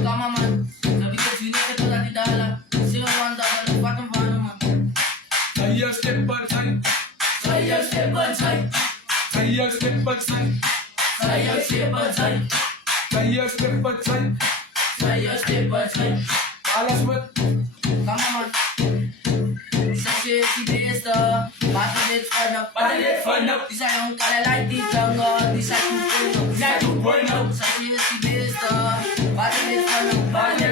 Tama man, sabi ko sino kita dati dala. Sino man dala, patong paano man. Saya step by side, Saya step by side, saya step by side, saya step by side, saya step by side. saya step by side. Alas buat, Tama man. Saksi si Besta, patalit fan up. Di sayang kalalay, di jangan, di sayang puno. Saksi si Besta, patalit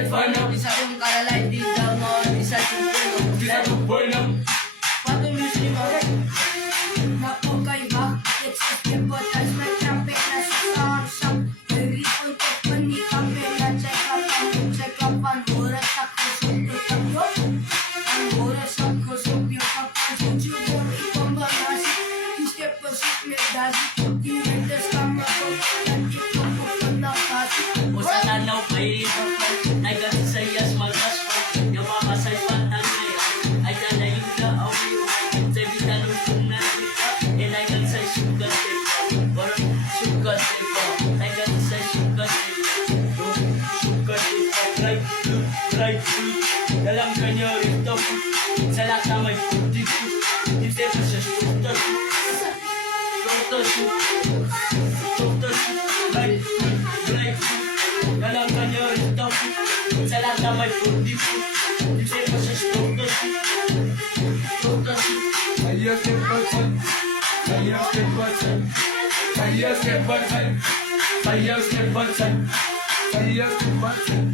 fan up. Di sayang kalalay, di jangan, di sayang puno. Pato music mo. Naku kayo, it's a simple as my campaign na sa song. Very on top when ni campaign na check up ang oras sa kusog ko. Ang oras sa kusog yung kapag jubo ipambalasi. Step pa sit me dasi, di mendes kama ko. Yan ito mo pandakasi. O sa tanaw kay nagkasayas magkaspo yung mga say patangay ay dalayo na awyo sa bitanong kung nakita e nagkasay sugat tipo or sugat tipo nagkasay sugat tipo right dalam kanyo ito sa lahat na may puti hindi pa siya sugat right dalam kanyo ito sa lahat na may puti hindi pa siya sugat saya step by side, saya step by side, saya step by side, saya step by side, saya step by side.